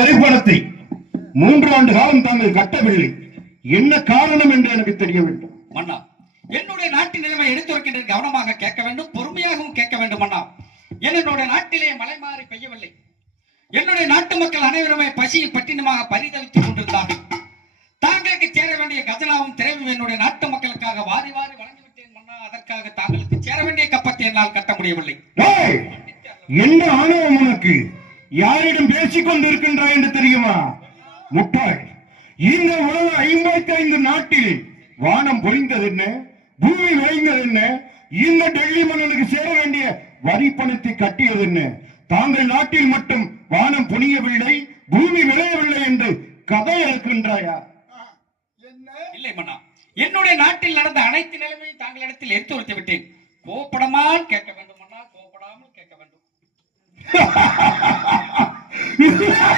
வரிப்பணத்தை மூன்று ஆண்டு காலம் தாங்கள் கட்டவில்லை. என்ன காரணம் என்று எனக்கு தெரிய வேண்டும். மன்னா என்னுடைய நாட்டின் நிலைமை எடுத்துரைக்கின்ற கவனமாக கேட்க வேண்டும் பொறுமையாகவும் கேட்க வேண்டும் மன்னா. என்னுடைய நாட்டிலே மழை மாறி பெய்யவில்லை? என்னுடைய நாட்டு மக்கள் அனைவருமே பசியில் பட்டினமாக பரிதவித்துக் கொண்டிருந்தார்கள். தாங்களுக்கு சேர வேண்டிய கஜனாவும் திரைவும் என்னுடைய நாட்டு மக்களுக்காக வாரி வாரி வழங்கிவிட்டேன் மன்னா. அதற்காக தாங்களுக்கு சேர வேண்டிய கப்பத்தை என்னால் கட்ட முடியவில்லை. டேய், என்ன ஆணவம் உனக்கு? யாரிடம் பேசிக் கொண்டிருக்கின்றாய் என்று தெரியுமா? முட்டாள். இந்த உலக ஐம்பத்தி ஐந்து நாட்டில் வானம் பொழிந்தது என்ன? பூமி விளைந்தது என்ன? இந்த டெல்லி மன்னனுக்கு சேர வேண்டிய வரி பணத்தை கட்டியது என்ன? தாங்கள் நாட்டில் மட்டும் வானம் பொழியவில்லை பூமி விளையவில்லை என்று கதை இழக்கின்றாயா இல்லை மன்னா. என்னுடைய நாட்டில் நடந்த அனைத்து நிலைமையும் தாங்களிடத்தில் எடுத்துரைத்து விட்டேன். கோபப்படாமல் கேட்க வேண்டும் மன்னா கோபப்படாமல் கேட்க வேண்டும்.